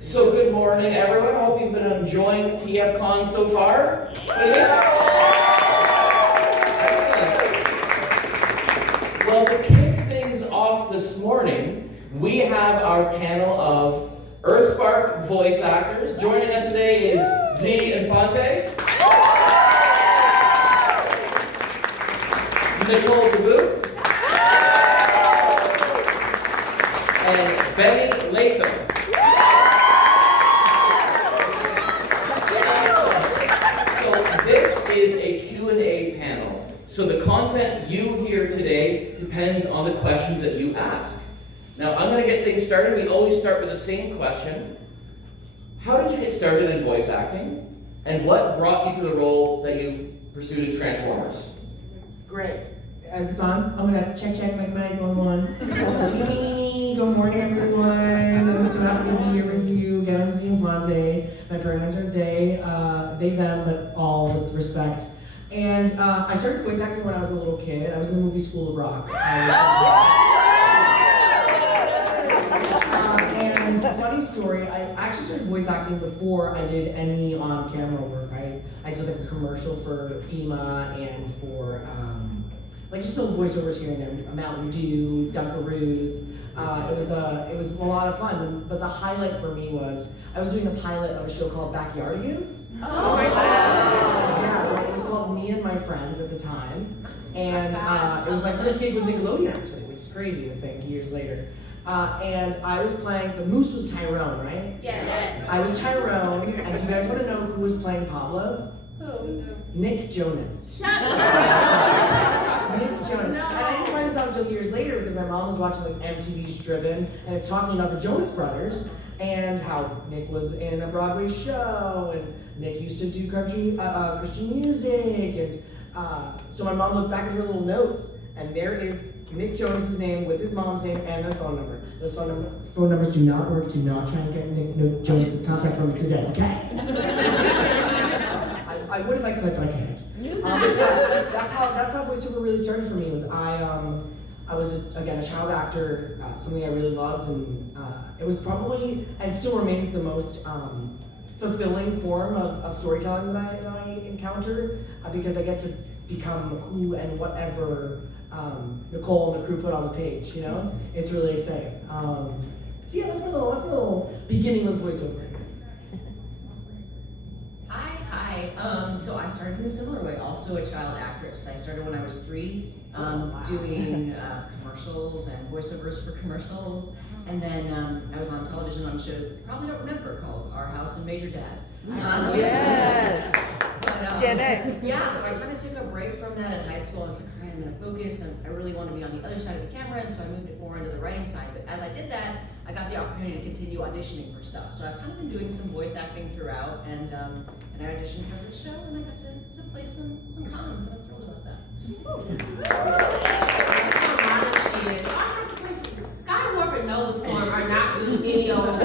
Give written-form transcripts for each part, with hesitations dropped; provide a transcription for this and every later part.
So good morning, everyone. I hope you've been enjoying TFcon so far. Excellent. Well, to kick things off this morning, we have our panel of Earthspark voice actors. Joining us today is Z Infante, Nicole Dubuque, and Benny Latham. This is a Q&A panel, so the content you hear today depends on the questions that you ask. Now, I'm going to get things started. We always start with the same question. How did you get started in voice acting? And what brought you to the role that you pursued in Transformers? Great. As it's on, I'm going to check mic 1. Good morning, everyone. I'm so happy to be here with you. Again, I'm Z Infante. My pronouns are they, them, but all with respect. And I started voice acting when I was a little kid. I was in the movie School of Rock. And funny story, I actually started voice acting before I did any on-camera work. I did like a commercial for FEMA and for just little voiceovers here and there, Mountain Dew, Dunkaroos. It was a lot of fun, but the highlight for me was I was doing a pilot of a show called Backyardigans. Oh my God! Yeah, right. It was called Me and My Friends at the time, and it was my first gig with Nickelodeon actually, which is crazy to think years later. And I was playing, the moose was Tyrone, right? Yes. I was Tyrone, and do you guys want to know who was playing Pablo? Who? Nick Jonas. Shut up! Nick Jonas. No. And I didn't find this out until years later because my mom was watching like MTV's Driven, and it's talking about the Jonas Brothers and how Nick was in a Broadway show, and Nick used to do country Christian music, and so my mom looked back at her little notes, and there is Nick Jonas's name with his mom's name and their phone number. Those phone numbers do not work. Do not try and get Nick Jonas's contact from me today, okay? I would if I could, but I can't. That's how voiceover really started for me. Was I was again a child actor, something I really loved, and it was probably and still remains the most fulfilling form of storytelling that I encounter because I get to become who and whatever Nicole and the crew put on the page. You know, it's really exciting. So yeah, that's my little beginning with voiceover. Hi. So I started in a similar way, also a child actress. I started when I was 3, doing commercials and voiceovers for commercials. And then I was on television on shows that you probably don't remember called Our House and Major Dad. Yes! But, Gen X. Yeah, so I kind of took a break from that in high school. I was like, all right, I'm going to focus, and I really want to be on the other side of the camera, and so I moved it more into the writing side. But as I did that, I got the opportunity to continue auditioning for stuff. So I've kind of been doing some voice acting throughout, and I auditioned for this show, and I got to play some cons, and I'm thrilled about that. Skywarp and Nova Storm are not just any old.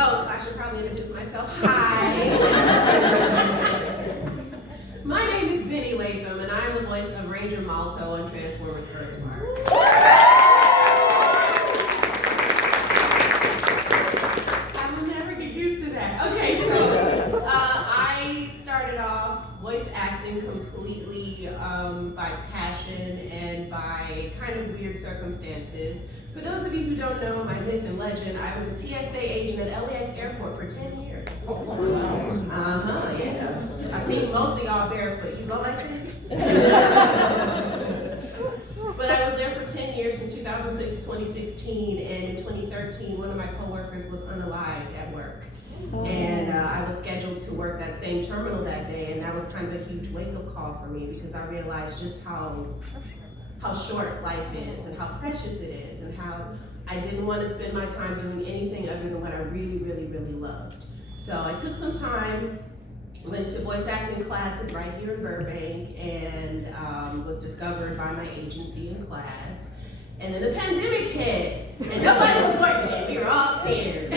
Oh, I should probably introduce myself. Hi. My name is Benny Latham, and I'm the voice of Ranger Malto on Transformers Earthspark. I will never get used to that. Okay, so I started off voice acting completely by passion and by kind of weird circumstances. For those of you who don't know my myth and legend, I was a TSA agent at LAX Airport for 10 years. Yeah. I've seen most of y'all barefoot. You go like this? But I was there for 10 years from 2006 to 2016, and in 2013, one of my coworkers was unalived at work. And I was scheduled to work that same terminal that day, and that was kind of a huge wake-up call for me because I realized just how short life is and how precious it is and how I didn't want to spend my time doing anything other than what I really, really, really loved. So I took some time, went to voice acting classes right here in Burbank, and was discovered by my agency in class. And then the pandemic hit, and nobody was working. We were all scared.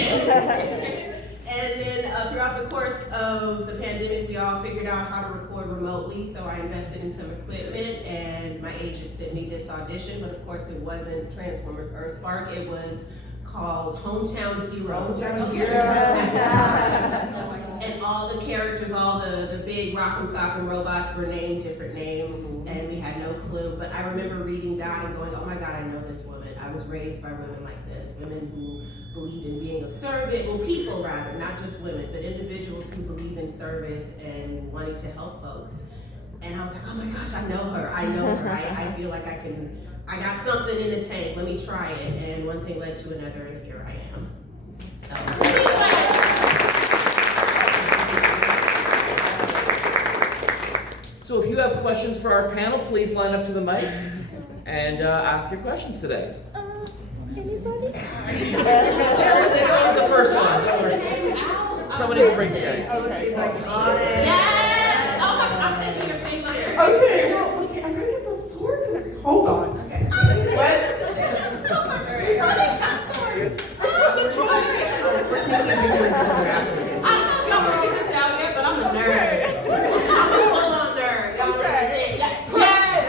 And then throughout the course of the pandemic, we all figured out how to record remotely, so I invested in some equipment, and my agent sent me this audition, but of course it wasn't Transformers Earthspark, it was called Hometown Heroes. Hometown Heroes. And all the characters, all the big rock'em sock'em robots were named different names, and we had no clue. But I remember reading that and going, oh my God, I know this woman. I was raised by women like this, women who believed in being of service, well, people rather, not just women, but individuals who believe in service and wanting to help folks. And I was like, oh my gosh, I know her. I feel like I got something in the tank, let me try it. And one thing led to another, and here I am. So, So if you have questions for our panel, please line up to the mic and ask your questions today. Anybody? It's always the first one. Don't worry. Somebody will bring you guys. He's iconic. yes! Oh my God, I'm taking your picture. Okay, well, okay, I gotta get those swords. Hold on. Okay. We're taking a picture of each other after. I don't know if y'all figured this out yet, but I'm a nerd. I'm a full-on nerd. Y'all don't understand. Yeah. Yes!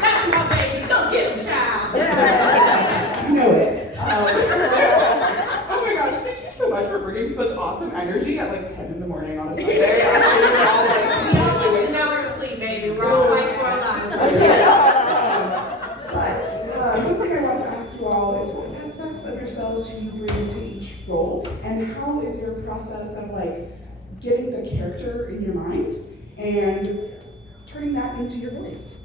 That's my baby. Go get him, child. You know it. Oh my gosh, thank you so much for bringing such awesome energy at like 10 in the morning on a Sunday. We all lose an hour of sleep, baby. We're all fighting for our lives. But something I wanted to ask you all is what aspects of yourselves do you bring into each role, and how is your process of like getting the character in your mind and turning that into your voice?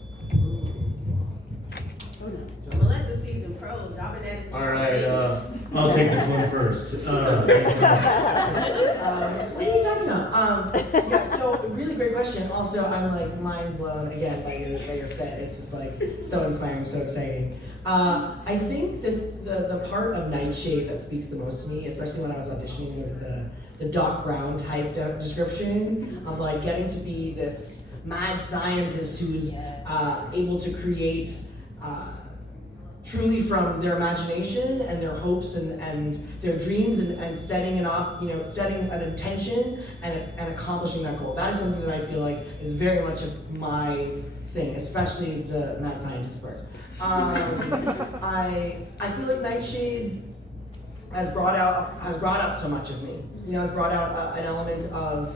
I'm gonna let the season pros. Y'all been at it. All right, I'll take this one first. What are you talking about? Yeah, so really great question. Also, I'm like mind blown again by your fit. It's just like so inspiring, so exciting. I think that the part of Nightshade that speaks the most to me, especially when I was auditioning, was the Doc Brown type description of like getting to be this mad scientist who's able to create truly from their imagination and their hopes and their dreams and setting an intention and accomplishing that goal. That is something that I feel like is very much my thing, especially the mad scientist part. I feel like Nightshade has brought out so much of me. You know, has brought out an element of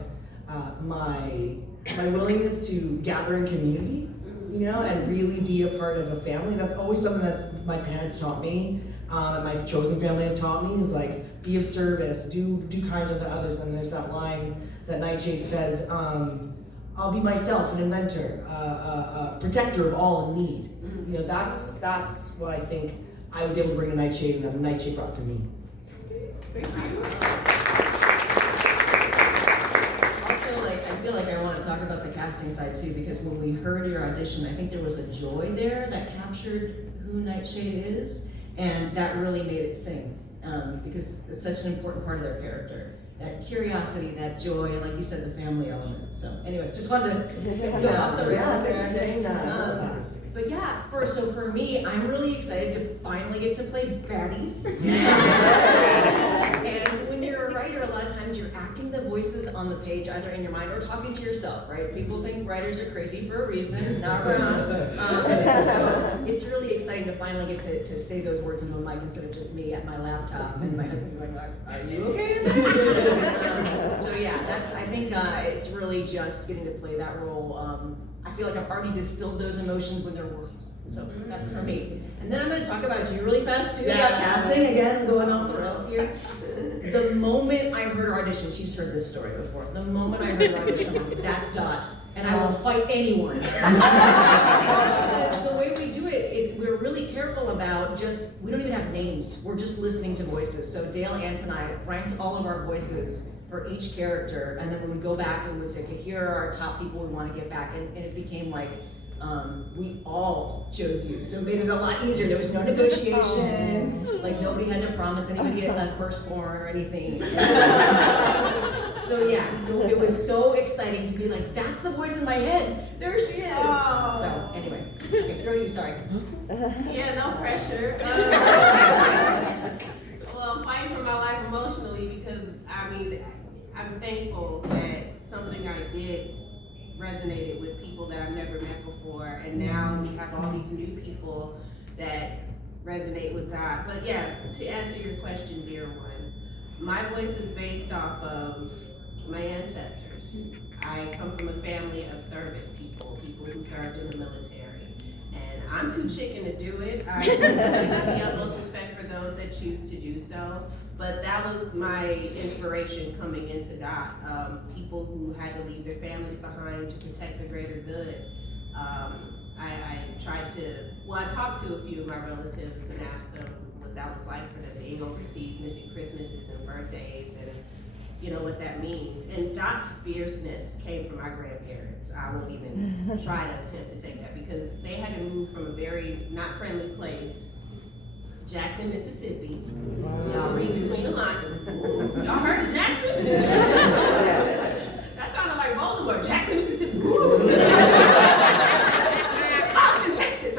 my willingness to gather in community. You know, and really be a part of a family. That's always something that's my parents taught me, and my chosen family has taught me, is like, be of service, do kind unto others. And there's that line that Nightshade says, I'll be myself, an inventor, a protector of all in need. You know, that's what I think I was able to bring to Nightshade, and that Nightshade brought to me. Thank you. I feel like I want to talk about the casting side too, because when we heard your audition, I think there was a joy there that captured who Nightshade is, and that really made it sing, because it's such an important part of their character. That curiosity, that joy, and like you said, the family element. So anyway, just wanted to go off the rails there. But yeah, for me, I'm really excited to finally get to play baddies. And when you're a writer, a lot of times you're acting the voices on the page, either in your mind or talking to yourself, right? People think writers are crazy for a reason, not wrong. So it's really exciting to finally get to say those words into a mic instead of just me at my laptop and my husband going, are you okay? So yeah, I think it's really just getting to play that role. I feel like I've already distilled those emotions with their words. So that's for me. And then I'm going to talk about you really fast too, about casting. Again, I'm going off the rails here. The moment I heard her audition, she's heard this story before. The moment I heard her audition, I'm like, that's Dot. And I will fight anyone. Because the way we do it, we're really careful about we don't even have names. We're just listening to voices. So Dale, Ant, and I ranked all of our voices for each character, and then we would go back and we'd say, okay, here are our top people we want to get back, and it became like, we all chose you, so it made it a lot easier. There was no negotiation, like nobody had to promise anybody a firstborn or anything. So yeah, so it was so exciting to be like, that's the voice in my head, there she is. Oh. So anyway, okay, throw to you, sorry. Yeah, no pressure. Well, I'm fighting for my life emotionally because, I'm thankful that something I did resonated with people that I've never met before, and now we have all these new people that resonate with God. But yeah, to answer your question, dear one, my voice is based off of my ancestors. I come from a family of service people who served in the military. And I'm too chicken to do it. I have the utmost respect for those that choose to do so. But that was my inspiration coming into DOT. People who had to leave their families behind to protect the greater good. I talked to a few of my relatives and asked them what that was like for them being overseas, missing Christmases and birthdays, and you know what that means. And DOT's fierceness came from my grandparents. I won't even try to attempt to take that because they had to move from a very not friendly place, Jackson, Mississippi. Y'all read between the lines. Y'all heard of Jackson? That sounded like Voldemort. Jackson, Mississippi. Austin, Texas.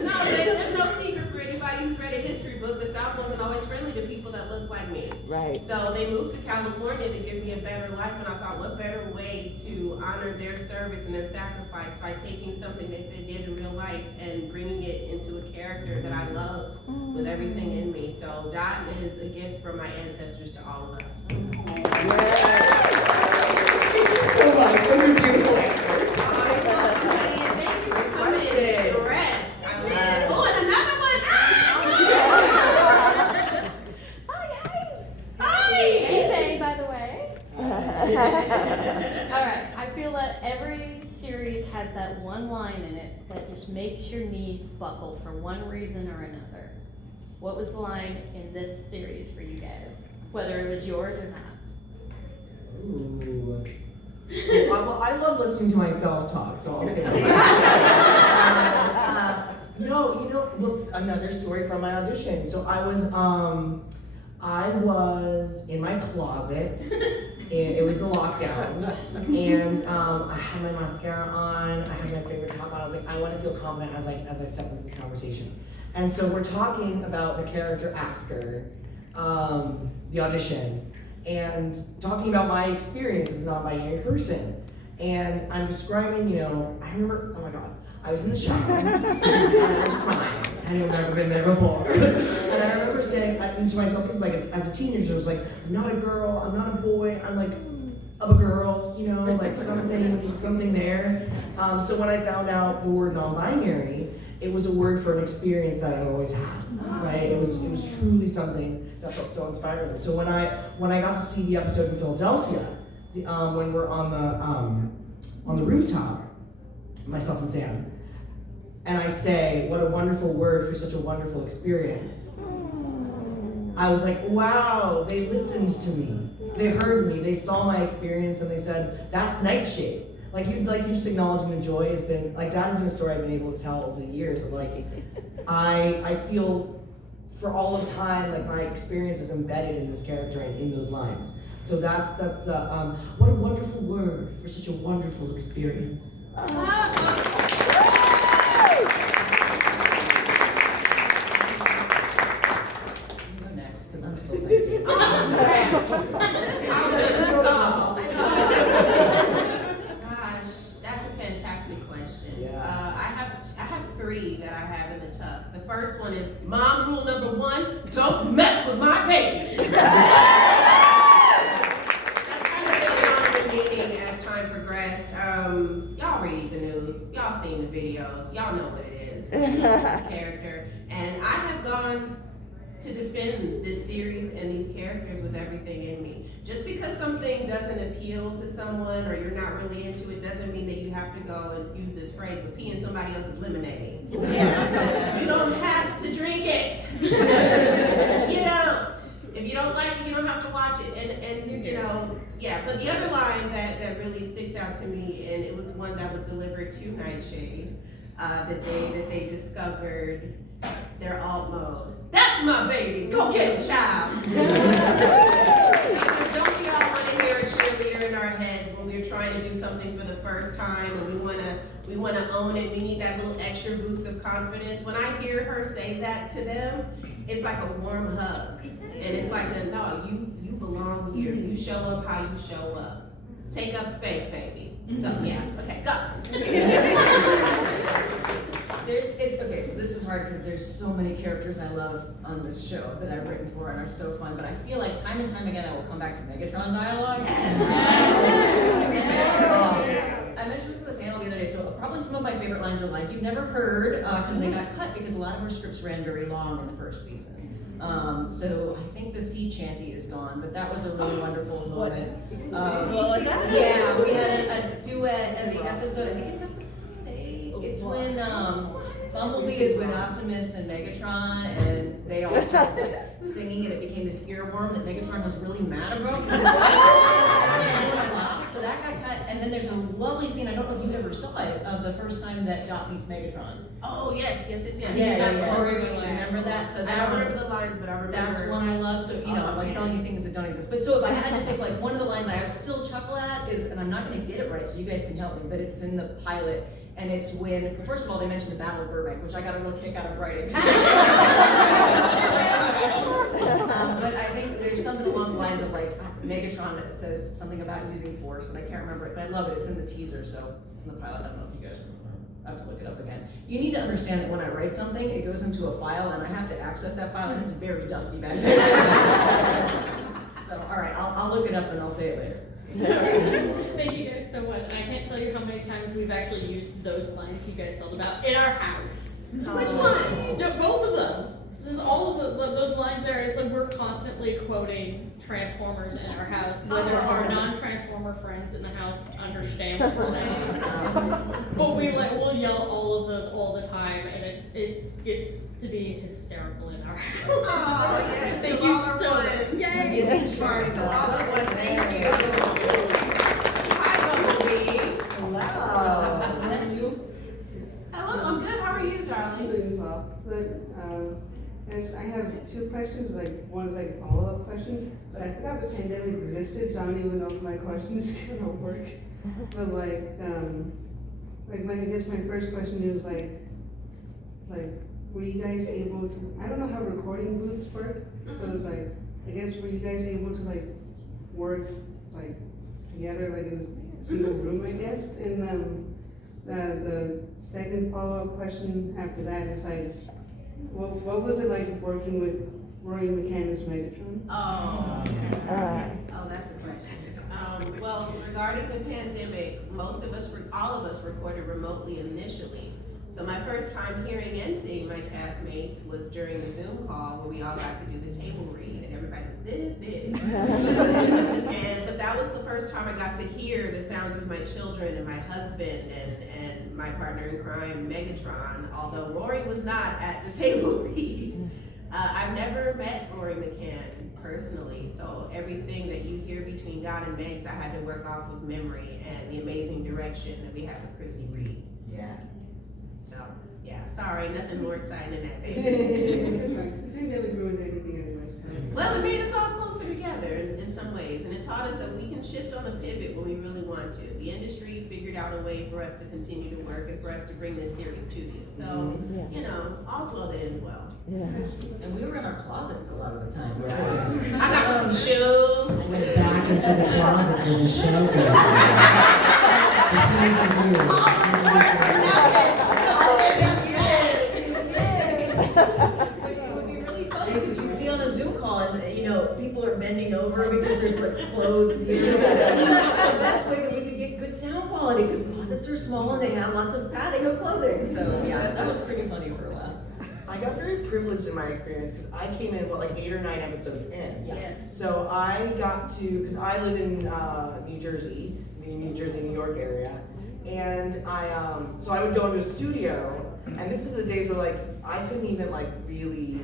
No, there's no secret for anybody who's read a history book. The South wasn't always friendly to people that looked like me. Right. So they moved to California to give me a better life, and I thought, what better way to honor their service and their sacrifice by taking something that they did in real life and bringing it into a character that I love with everything in me. So Dot is a gift from my ancestors to all of us. Thank you so much. Those are beautiful answers. Thank you for coming. Rest. Oh, and another one. Hi, guys. Hi. Hey, by the way. All right. I feel that every series has that one line in it that just makes your knees buckle for one reason or another. What was the line in this series for you guys? Whether it was yours or not. Ooh. Well, I love listening to myself talk, so I'll say that. No, look, another story from my audition. So I was in my closet. It was the lockdown, and I had my mascara on. I had my favorite top on. I was like, I want to feel confident as I step into this conversation. And so we're talking about the character after the audition, and talking about my experience as a non-binary person. And I'm describing, I remember, oh my God, I was in the shower, and I was crying, and I've never been there before. And I remember saying to myself, this is like, as a teenager, I was like, I'm not a girl, I'm not a boy, I'm like, of a girl, like something there. So when I found out the word non-binary, it was a word for an experience that I always had, right? It was truly something that felt so inspiring. So when I got to see the episode in Philadelphia, when we're on the rooftop, myself and Sam, and I say, what a wonderful word for such a wonderful experience. I was like, wow, they listened to me. They heard me, they saw my experience, and they said, that's Nightshade. Like you just acknowledging the joy has been, like that has been a story I've been able to tell over the years of like, I feel for all of time, like my experience is embedded in this character and in those lines. So that's the, what a wonderful word for such a wonderful experience. Oh, Go next, because I'm still thinking. Gosh, that's a fantastic question. Yeah. I have three that I have in the tuck. The first one is mom rule number 1: don't mess with my babies. That's kind of been on the meaning as time progressed. Y'all read the news, y'all seen the videos, y'all know what it is. This character, and I have gone to defend this series and these characters with everything in me. Just because something doesn't appeal to someone or you're not really into it doesn't mean that you have to go and use this phrase, but pee in somebody else's lemonade. You don't have to drink it. You don't. If you don't like it, you don't have to watch it. And yeah. But the other line that really sticks out to me, and it was one that was delivered to Nightshade the day that they discovered their alt mode. That's my baby. Go get him, child. Because don't we all want to hear a cheerleader in our heads when we're trying to do something for the first time and we want to own it. We need that little extra boost of confidence. When I hear her say that to them, it's like a warm hug, and it's like no, you belong here. You show up how you show up. take up space, baby. So, yeah, okay, go. Okay, so this is hard because there's so many characters I love on this show that I've written for and are so fun, but I feel like time and time again I will come back to Megatron dialogue. I mentioned this in the panel the other day, so probably some of my favorite lines are lines you've never heard because they got cut because a lot of our scripts ran very long in the first season. So I think the sea chanty is gone, but that was a really wonderful moment. Yeah, we had a duet in the episode, I think it's episode 8. It's when Bumblebee is with Optimus and Megatron, and they all started like, singing, and it became this earworm that Megatron was really mad about. So that got cut, and then there's a lovely scene, I don't know if you ever saw it, of the first time that Dot meets Megatron. Oh, yes. Yeah. Remember that? So that I don't remember the lines, but I remember. That's one I love. So, you know, I'm like telling you things that don't exist. But so if I had to pick like one of the lines I still chuckle at is, and I'm not going to get it right, so you guys can help me, but it's in the pilot. And it's when, first of all, they mentioned the Battle of Burbank, which I got a real kick out of writing. But I think there's something along the lines of like, Megatron says something about using force, and I can't remember it, but I love it. It's in the teaser, so it's in the pilot. I don't know if you guys remember. I have to look it up again. You need to understand that when I write something, it goes into a file, and I have to access that file, and it's very dusty back there. So, all right, I'll look it up, and I'll say it later. Thank you guys so much. I can't tell you how many times we've actually used those lines you guys told about in our house. Which one? Both of them. This is all of those lines there. It's like we're constantly quoting Transformers in our house, whether our non-Transformer friends in the house understand what we're saying. But we'll yell all of those all the time, and it gets to be hysterical in our house. Oh, yes. Thank you so much. Yay! Thank you. Hi, Bumblebee. Hello, I'm good. How are you, darling? Doing well. So, yes, I have two questions. Like one is like follow-up questions, but I forgot the pandemic existed, so I don't even know if my questions gonna work. But like my I guess my first question is like were you guys able to? I don't know how recording booths work, so it's like I guess were you guys able to like work like together like in a single room? I guess and the second follow-up question after that is like, what was it like working with Rory McCandless Megatron? Oh, that's a question. Well, regarding the pandemic, all of us recorded remotely initially. So my first time hearing and seeing my castmates was during the Zoom call where we all got to do the table read, and everybody was this big. But that was the first time I got to hear the sounds of my children and my husband and my partner in crime, Megatron, although Rory was not at the table read. I've never met Rory McCann personally, so everything that you hear between God and Megs, I had to work off of memory and the amazing direction that we have with Christy Reed. Yeah. So, yeah, sorry, nothing more exciting than that, baby. That's right. The pandemic ruined everything anyway. So. Well, it made us all closer together in some ways, and it taught us that we can shift on a pivot when we really want to. The industry's figured out a way for us to continue to work and for us to bring this series to you. So, you know, all's well that ends well. Yeah. And we were in our closets a lot of the time. Yeah. I got some shoes. I went back into the closet for the show. It would be really funny because you see on a Zoom call and people are bending over because there's like clothes here. That's the best way that we could get good sound quality because closets are small and they have lots of padding of clothing. So yeah, that was pretty funny for a while. I got very privileged in my experience because I came in, like 8 or 9 episodes in. Yes. So I got to, because I live in New Jersey, New York area, and so I would go into a studio, and this is the days where like I couldn't even like really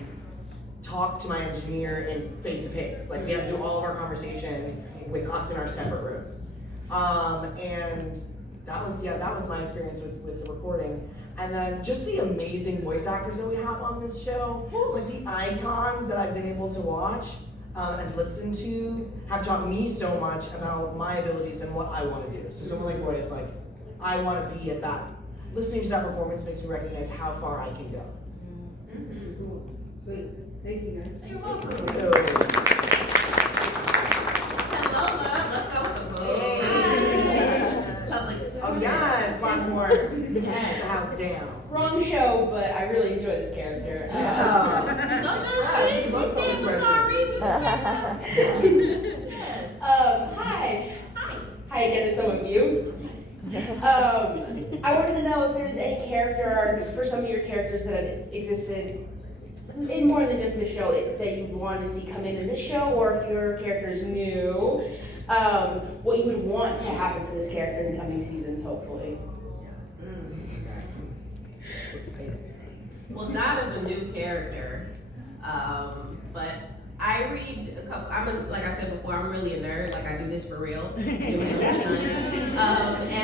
talk to my engineer in face to face. Like we had to do all of our conversations with us in our separate rooms, and that was my experience with the recording. And then just the amazing voice actors that we have on this show, like the icons that I've been able to watch and listen to, have taught me so much about my abilities and what I want to do. So someone like Roy is like, I want to be at that. Listening to that performance makes me recognize how far I can go. Cool. Sweet. Thank you guys. You're welcome. So, Hello, love. Let's go with the book. more. How damn. Wrong show, but I really enjoy this character. Don't judge me. We stand for sorry. We stand. Hi. Hi again to some of you. I wanted to know if there's any character arcs for some of your characters that have existed in more than just this show that you want to see come in this show, or if your character is new, what you would want to happen for this character in coming seasons, hopefully. Well, Dot is a new character, but I read a couple. Like I said before, I'm really a nerd. Like I do this for real. And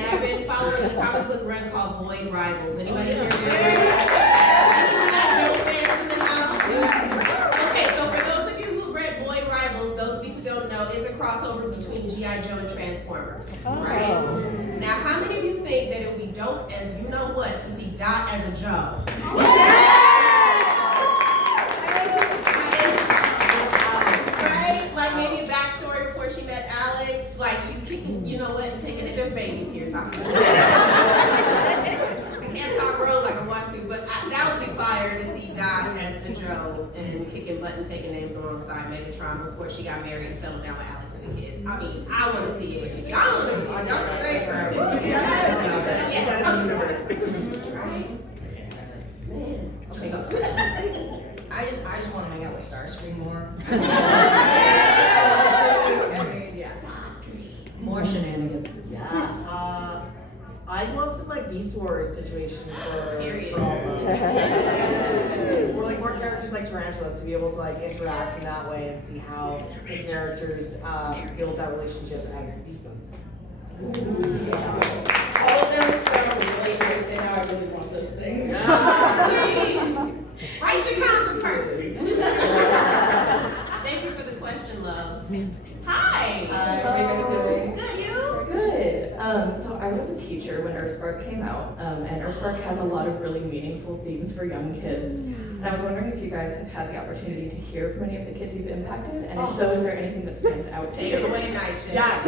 I've been following a comic book run called Void Rivals. Anybody here? Any G.I. Joe fans in the house? Okay, so for those of you who read Void Rivals, those of you who don't know, it's a crossover between G.I. Joe and Transformers, right? Now, how many of you think that it would be dope as you know what to see Dot as a Joe? Right? Like maybe a backstory before she met Alex. Like she's kicking, you know what, and taking it. There's babies here, so I can't talk real like I want to, but that would be fire to see Dot as the Joe and kicking butt and taking names alongside Megatron before she got married and settled down with Alex and the kids. I mean, I want to see it. If y'all want to see it, y'all can say something. Yes. Right? Man. Okay, go. I just want to hang out with Starscream more. Yeah. More shenanigans. Yes. I'd want some like Beast Wars situation for Period. all of or like more characters like Tarantulas to be able to like interact in that way and see how the characters build that relationship as Beast Bones. All of them sound really great, and now I really want those things. Write your comments person. Thank you for the question, love. Hi. How are you guys doing? Good, you? Good. So I was a teacher when Earthspark came out, and Earthspark has a lot of really meaningful themes for young kids. And I was wondering if you guys have had the opportunity to hear from any of the kids you've impacted, and if so, is there anything that stands out to Take you? it away, Night Shift. Yes,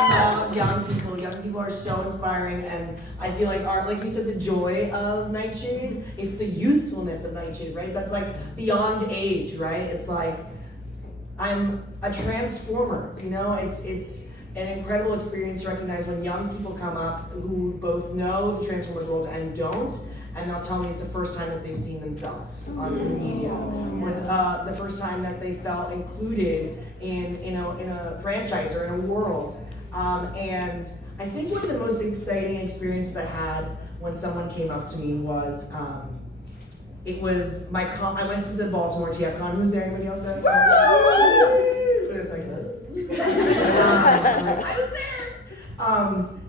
I love young people. Young people are so inspiring, and I feel like like you said, the joy of Nightshade, it's the youthfulness of Nightshade, right? That's like beyond age, right? It's like, I'm a transformer, you know? It's an incredible experience to recognize when young people come up who both know the Transformers world and don't, and they'll tell me it's the first time that they've seen themselves in the media, or the first time that they felt included in a franchise or in a world. And I think one of the most exciting experiences I had when someone came up to me was, it was I went to the Baltimore TFcon. Who was there? Anybody else there? It was like, I was there.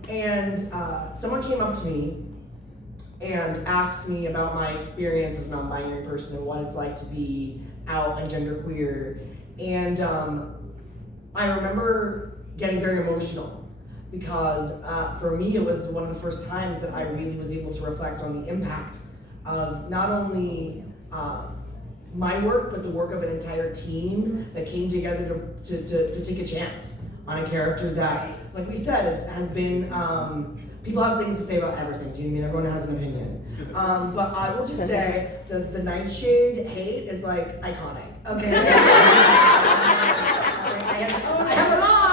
And someone came up to me and asked me about my experience as a non-binary person and what it's like to be out and genderqueer. And I remember getting very emotional because for me it was one of the first times that I really was able to reflect on the impact of not only my work, but the work of an entire team that came together to take a chance on a character that, like we said, has been, people have things to say about everything. Do you mean everyone has an opinion? But I will just say the Nightshade hate is like iconic. Okay. I have arrived.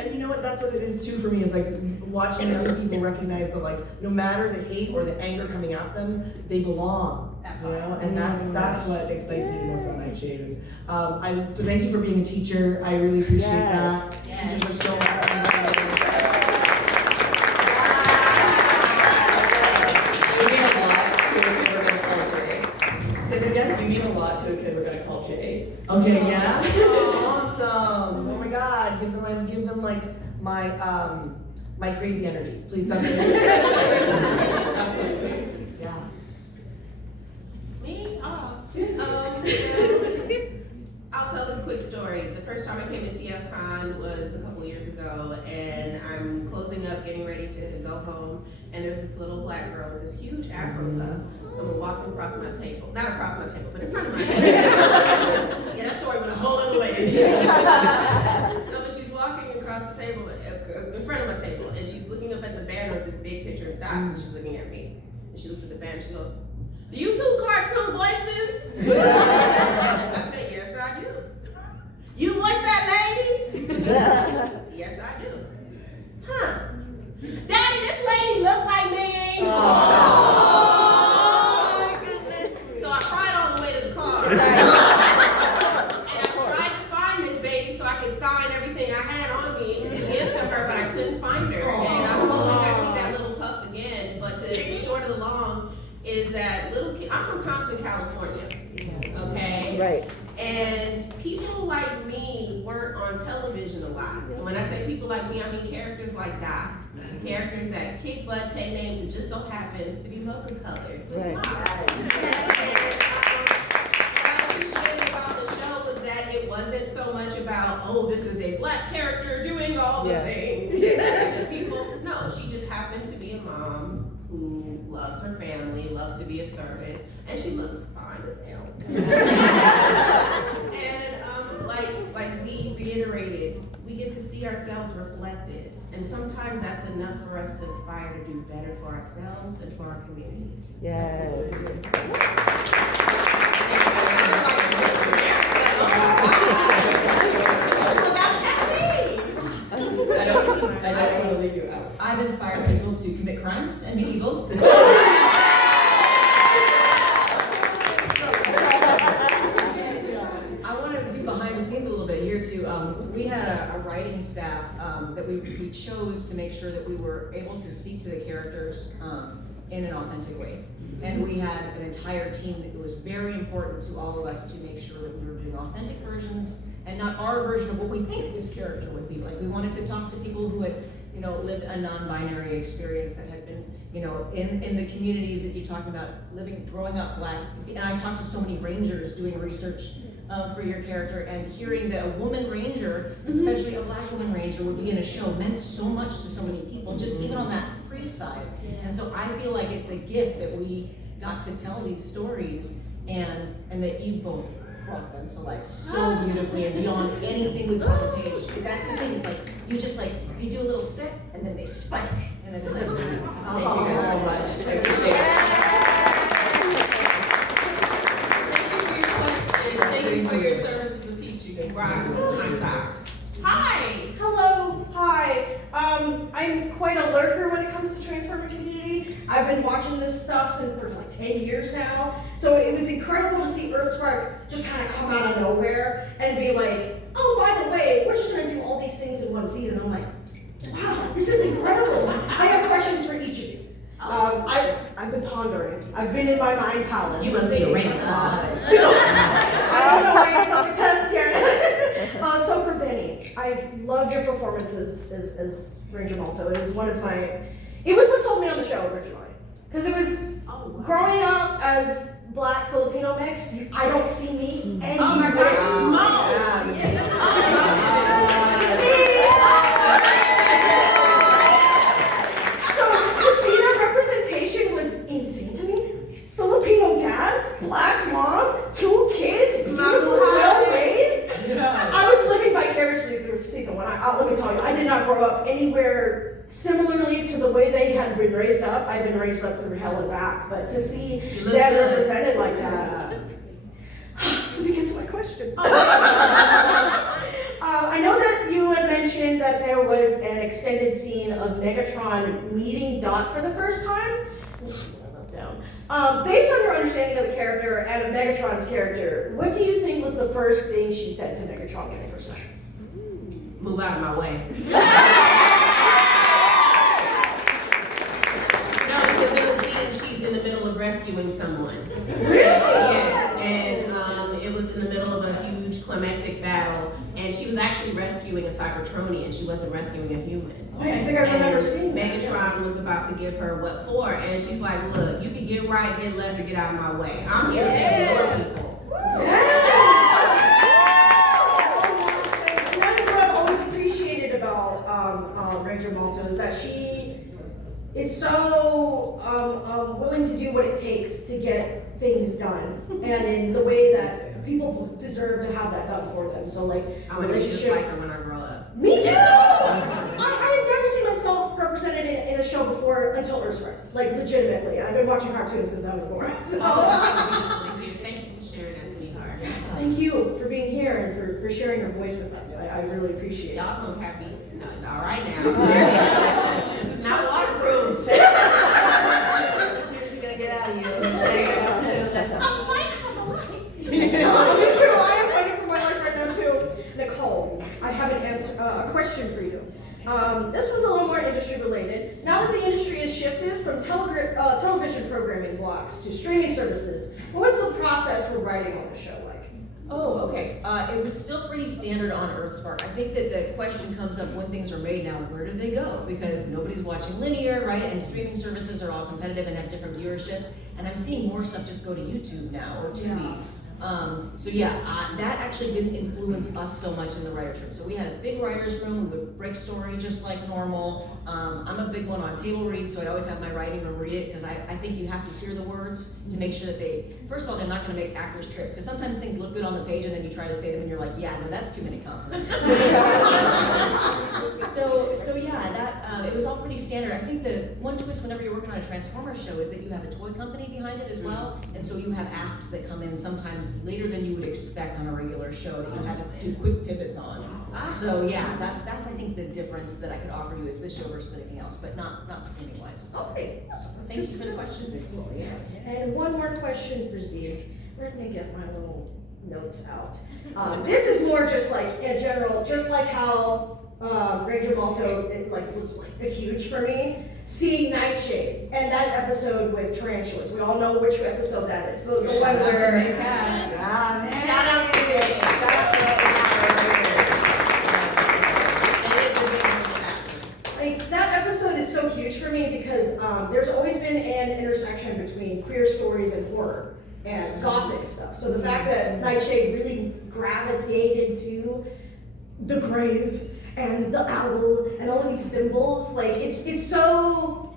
And you know what? That's what it is too for me. Is like watching other people recognize that, like, no matter the hate or the anger coming at them, they belong. You know, and that's what excites me most about Nightshade. And I thank you for being a teacher. I really appreciate that. Yes. Teachers are so important. You mean a lot to a kid we're gonna call Jay. Say that again. You mean a lot to a kid we're gonna call Jay. Okay, yeah. Awesome. Oh my God. Give them like my crazy energy. Please something. Absolutely. Yeah. Me? I'll tell this quick story. The first time I came to TFcon was a couple years ago, and I'm closing up, getting ready to go home, and there's this little black girl with this huge afro puff coming walking across my table. Not across my table, but in front of my table. Yeah, that story went a whole other way. And she looks at the band and she goes, "Do you two cartoon voices?" I said, "Yes, I do." "You voice that lady?" "Yes, I do." "Huh. Daddy, this lady look like me." So I cried all the way to the car. And I tried to find this baby so I could sign everything I had on me to give to her, but I couldn't find her. And I'm hoping I see that little puff again. But the short of the long is that little kid, I'm from Compton, California. Okay? Right. And people like me weren't on television a lot. And when I say people like me, I mean characters like Doc. Characters that kick butt, take names, and just so happens to be multicolored. Right. And what I appreciated about the show was that it wasn't so much about, oh, this is a black character doing all the things. The people, no, she just happened to be a mom who loves her family, loves to be of service, and she looks fine as hell. And like Z reiterated, we get to see ourselves reflected. And sometimes that's enough for us to aspire to do better for ourselves and for our communities. Yes. I don't want to leave you out. I've inspired people to commit crimes and be evil. I want to do behind the scenes a little bit here too. We had a writing staff that we chose to make sure that we were able to speak to the characters in an authentic way. And we had an entire team that it was very important to all of us to make sure that we were doing authentic versions and not our version of what we think this character would be like. We wanted to talk to people who had, lived a non-binary experience, that had been, in the communities that you talked about, growing up Black. And I talked to so many Rangers doing research for your character, and hearing that a woman ranger, especially a Black woman ranger, would be in a show meant so much to so many people, just even on that pre-side. And so I feel like it's a gift that we got to tell these stories, and that you both brought them to life so beautifully and beyond anything we put on the page. That's the thing, is you do a little step and then they spike, and it's nice. Thank you guys so much. I appreciate it. Thank you for your service as a teacher. You rock my socks. Hi. Hello, hi. I'm quite a lurker when it comes to transforming community. I've been watching this stuff for like 10 years now. So it was incredible to see Earthspark just kind of come out of nowhere and be like, oh, by the way, we're just gonna do all these things in one season. I'm like, wow, this is incredible. I have questions for each of you. I've been pondering. I've been in my mind palace. You must be a Raven. I don't know why I took a test yet. So for Benny, I love your performance as Ranger Malto. It was what sold me on the show originally. Because it was growing up as Black Filipino mix, I don't see me anywhere. Oh my gosh, it's Mo! It's me! So to see that representation was insane to me. Filipino dad, Black mom, 2 kids, beautiful, well raised. I was living vicariously through season 1. Let me tell you, I did not grow up anywhere similarly to the way they had been raised up. I've been raised up through hell and back, but to see that represented like that. Let me get to my question. I know that you had mentioned that there was an extended scene of Megatron meeting Dot for the first time. Based on your understanding of the character and of Megatron's character, what do you think was the first thing she said to Megatron when they first met? Move out of my way. No, because in the scene she's in the middle of rescuing someone. Really? Yes, and it was in the middle of a huge climactic battle, and she was actually rescuing a Cybertronian. She wasn't rescuing a human. Wait, I think I remember seeing that. Megatron was about to give her what for, and she's like, look, you can get right, get left, or get out of my way. I'm here to save your people. That's what I've always appreciated about Ranger Malto, is that she is so willing to do what it takes to get things done, and in the way that people deserve to have that done for them. So like, I want to be just like her when I grow up. Me too! I've never seen myself represented in a show before until Earthspark, like legitimately. I've been watching cartoons since I was born. So. Thank you for sharing that, sweetheart. Yes, thank you for being here and for sharing your voice with us. I really appreciate it. Y'all gonna have me. All right now. This is not waterproof. Tears are gonna get out of you. I'm fighting for my life. Me too. I am fighting for my life right now too. Nicole, I have a question for you. This one's a little more industry related. Now that the industry has shifted from television programming blocks to streaming services, what was the process for writing on the show like? Oh, okay. It was still pretty standard on Earthspark. I think that the question comes up when things are made now, where do they go? Because nobody's watching linear, right? And streaming services are all competitive and have different viewerships. And I'm seeing more stuff just go to YouTube now or Tubi. That actually didn't influence us so much in the writer's room. So we had a big writer's room. We would break story just like normal. I'm a big one on table read, so I always have my writing room read it because I think you have to hear the words to make sure that first of all, they're not going to make actors trip because sometimes things look good on the page and then you try to say them and you're like, yeah, no, that's too many consonants. It was all pretty standard. I think the one twist whenever you're working on a Transformers show is that you have a toy company behind it as well, and so you have asks that come in sometimes later than you would expect on a regular show that you had to do quick pivots on. So yeah, that's I think the difference that I could offer you is this show versus anything else, but not streaming wise. Okay. Thank you for the question, Nicole. Yes. And one more question for Z. Let me get my little notes out. This is more just like in general, just like how Ranger Malto was huge for me. Seeing Nightshade and that episode with tarantulas. We all know which episode that is. The one where Shout out to me. Shout out to like that episode is so huge for me because there's always been an intersection between queer stories and horror and gothic stuff. So the fact that Nightshade really gravitated to the grave and the owl and all of these symbols, like it's so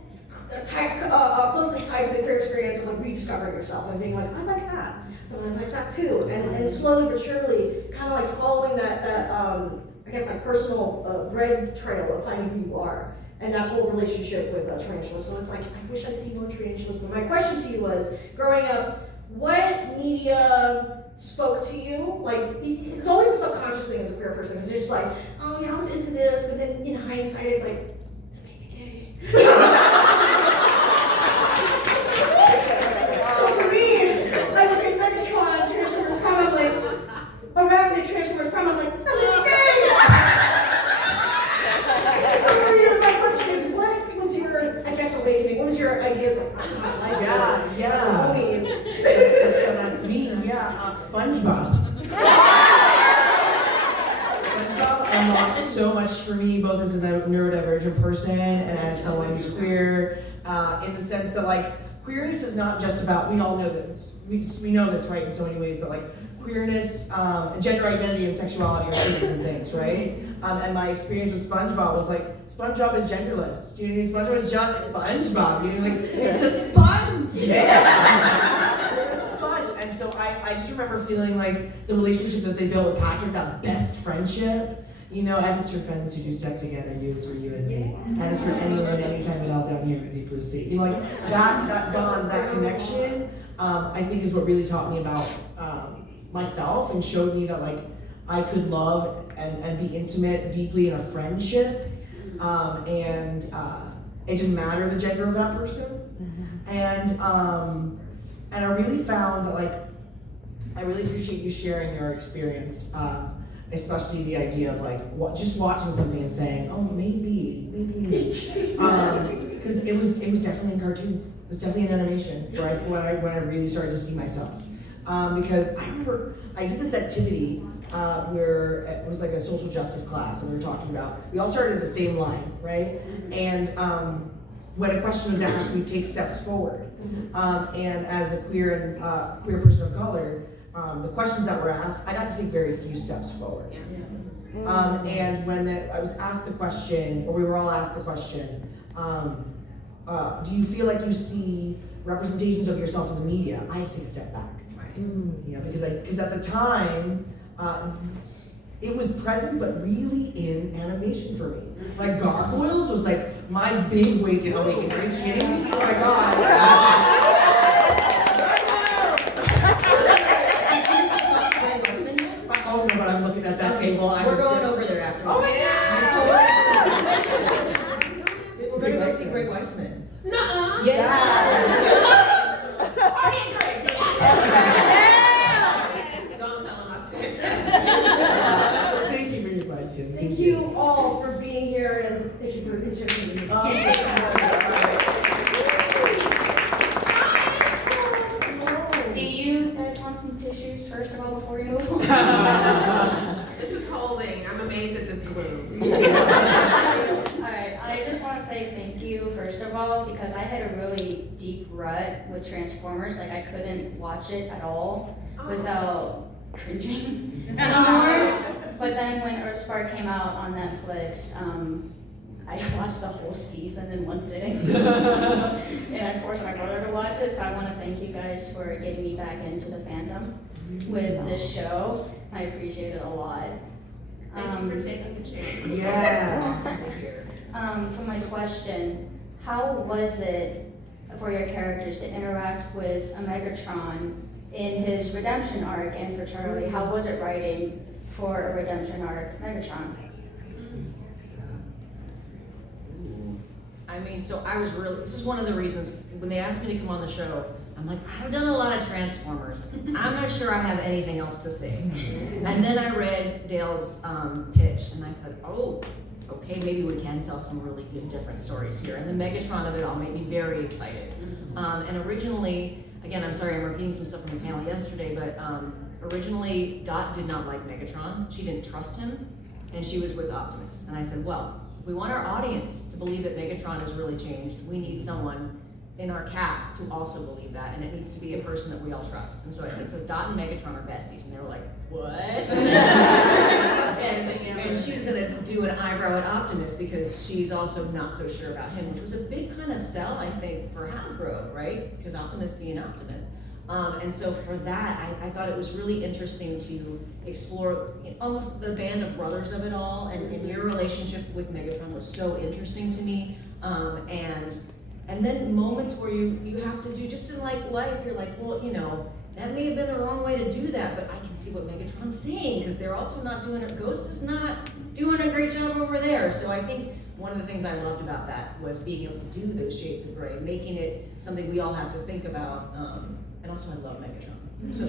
closely tied to the queer experience of like rediscovering yourself and being like, I like that, and I like that too, and slowly but surely kind of like following that I guess like personal bread trail of finding who you are and that whole relationship with tarantulas. So it's like I wish I see more tarantulas. But my question to you was, growing up, what media spoke to you? Like, it's always a subconscious thing as a queer person, because you're just like, oh yeah, I was into this, but then in hindsight, it's like, that made me gay. So for me, I look at Megatron, Transformers Prime, I'm like, Arachnid, Transformers Prime, I'm like, that made me gay. So for you, my question is, what was your, I guess, awakening? What was your ideas like, oh, I like Yeah. That's me, SpongeBob. SpongeBob unlocked so much for me, both as a neurodivergent person and as someone who's queer, in the sense that like queerness is not just about, we all know this, we know this, right, in so many ways, that like queerness, gender identity and sexuality are two different things, right? And my experience with SpongeBob was like, SpongeBob is genderless. Do you know what I mean? SpongeBob is just SpongeBob. You know, like, it's a sponge! Yeah! They're a sponge. And so I just remember feeling like the relationship that they built with Patrick, that best friendship. You know, F is for friends who do stuff together, U is for you and me. And it's for anyone, anytime at all down here in Deep Blue Sea. You know, like, that bond, that connection, I think is what really taught me about myself and showed me that like I could love and be intimate deeply in a friendship, and it didn't matter the gender of that person. And I really found that like I really appreciate you sharing your experience, especially the idea of like just watching something and saying, oh, maybe me, because it was definitely in cartoons. It was definitely in animation when I really started to see myself. Because I remember I did this activity where it was like a social justice class, and we were talking about, we all started at the same line, right? And when a question was asked, we'd take steps forward. And as a queer person of color, the questions that were asked, I got to take very few steps forward. And when I was asked the question, or we were all asked the question, do you feel like you see representations of yourself in the media? I had to take a step back. You know, because at the time, it was present but really in animation for me. Like Gargoyles was like my big awakening. Are you kidding me? Oh my god. Oh no, but I'm looking at that table. We're going over there after. Oh my god! We're gonna go see Greg Weissman. Nuh-uh. Yeah. I ain't Greg. Don't tell him I said that. Thank you for your question. Thank you all for being here and thank you for contributing. Do you guys want some tissues first of all before you move on? This is holding. I'm amazed at this glue. Alright, I just want to say thank you first of all because I had a really deep rut with Transformers. Like I couldn't watch it at all without cringing anymore. But then when Earthspark came out on Netflix, I watched the whole season in one sitting. And I forced my brother to watch it, so I want to thank you guys for getting me back into the fandom with this show. I appreciate it a lot. Thank you for taking the chance. Yeah. Awesome to hear. For my question, how was it for your characters to interact with a Megatron in his redemption arc and for Charlie? How was it writing for a redemption arc Megatron? I mean, so I was really, this is one of the reasons, when they asked me to come on the show, I'm like, I've done a lot of Transformers. I'm not sure I have anything else to say. And then I read Dale's pitch, and I said, oh, okay, maybe we can tell some really good different stories here. And the Megatron of it all made me very excited. And originally, again, I'm sorry, I'm repeating some stuff from the panel yesterday, but originally, Dot did not like Megatron. She didn't trust him, and she was with Optimus. And I said, well, if we want our audience to believe that Megatron has really changed, we need someone in our cast to also believe that, and it needs to be a person that we all trust. And so I said, so Dot and Megatron are besties, and they were like, what? and she's gonna do an eyebrow at Optimus because she's also not so sure about him, which was a big kind of sell, I think, for Hasbro, right? Because Optimus being Optimus. And so for that, I thought it was really interesting to explore almost the band of brothers of it all, and your relationship with Megatron was so interesting to me. And then moments where you have to do, just in like life, you're like, well, you know, that may have been the wrong way to do that, but I can see what Megatron's saying, because they're also not doing it. Ghost is not doing a great job over there. So I think one of the things I loved about that was being able to do those shades of gray, making it something we all have to think about. And also I love Megatron. So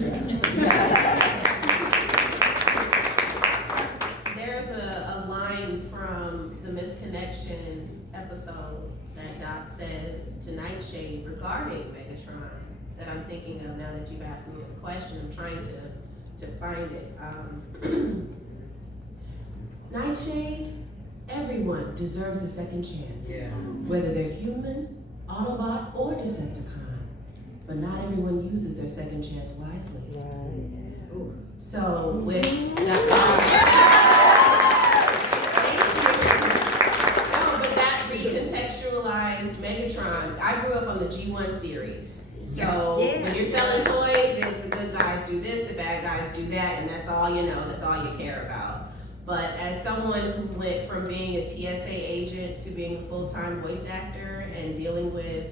There's a line from the Misconnection episode that Doc says to Nightshade regarding Megatron that I'm thinking of now that you've asked me this question. I'm trying to find it. Nightshade, everyone deserves a second chance. Yeah. Whether they're human, Autobot, or Decepticon. But not everyone uses their second chance wisely. Ooh. So with that recontextualized Megatron, I grew up on the G1 series. So when you're selling toys, it's the good guys do this, the bad guys do that, and that's all you know, that's all you care about. But as someone who went from being a TSA agent to being a full-time voice actor and dealing with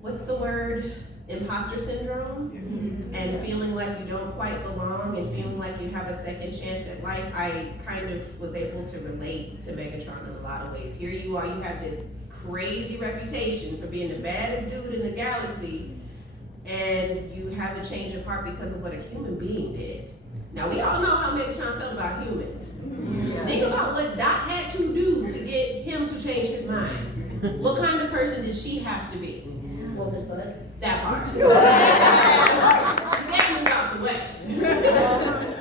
what's the word? Imposter syndrome, and feeling like you don't quite belong and feeling like you have a second chance at life, I kind of was able to relate to Megatron in a lot of ways. Here you are, you have this crazy reputation for being the baddest dude in the galaxy, and you have a change of heart because of what a human being did. Now we all know how Megatron felt about humans. Think about what Dot had to do to get him to change his mind. What kind of person did she have to be? What was good? That part. Shazam moved out the way.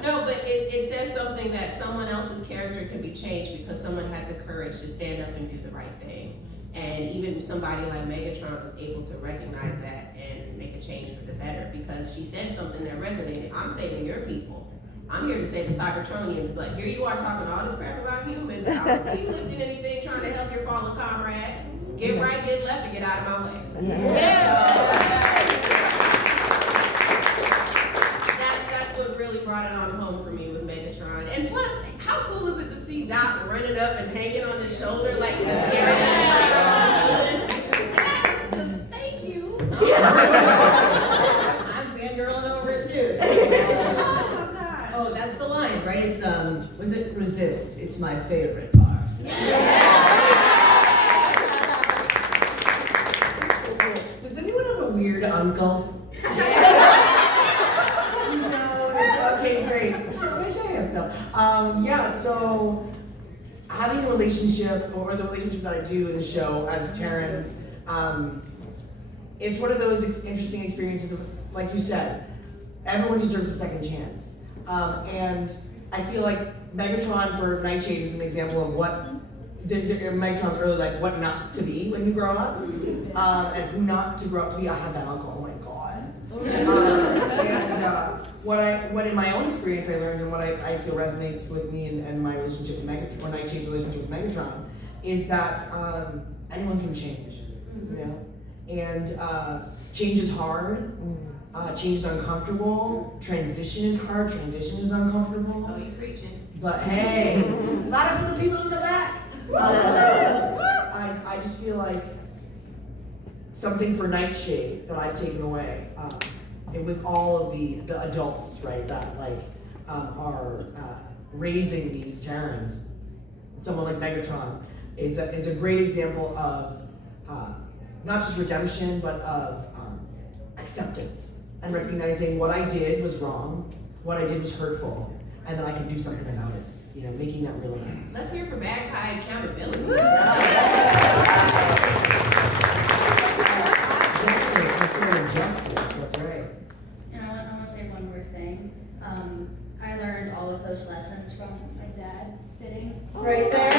No, but it says something that someone else's character can be changed because someone had the courage to stand up and do the right thing. And even somebody like Megatron was able to recognize that and make a change for the better, because she said something that resonated. I'm saving your people. I'm here to save the Cybertronians, but here you are talking all this crap about humans. I don't see you lifting anything, trying to help your fallen comrade. Get right, get left, and get out of my way. That's what really brought it on home for me with Megatron. not running up and hanging on his shoulder like he's scared of thank you. I'm fangirling over it too. Oh, that's the line, right? It's was it resist? It's my favorite part. Does anyone have a weird uncle? No, it's okay, great. Sure, wish I had. No. Yeah, so having a relationship, or the relationship that I do in the show as Terrence, it's one of those interesting experiences of, like you said, everyone deserves a second chance. And I feel like Megatron for Nightshade is an example of what Megatron's early, like what not to be when you grow up, and who not to grow up to be. I had that uncle. Oh my god. And what in my own experience I learned, and what I feel resonates with me and my relationship with Megatron, or Nightshade's relationship with Megatron, is that anyone can change. You know, and change is hard. Change is uncomfortable. Transition is hard. Transition is uncomfortable. Oh, you preaching. But hey, a lot of the people in the back. I just feel like something for Nightshade that I've taken away, and with all of the adults, right, that like are raising these Terrans. Someone like Megatron is a great example of not just redemption, but of acceptance and recognizing what I did was wrong, what I did was hurtful, and that I can do something about it. You know, making that real sense. Let's hear for bad guy accountability. Justice, that's right. And I want to say one more thing. I learned all of those lessons from my dad sitting right there.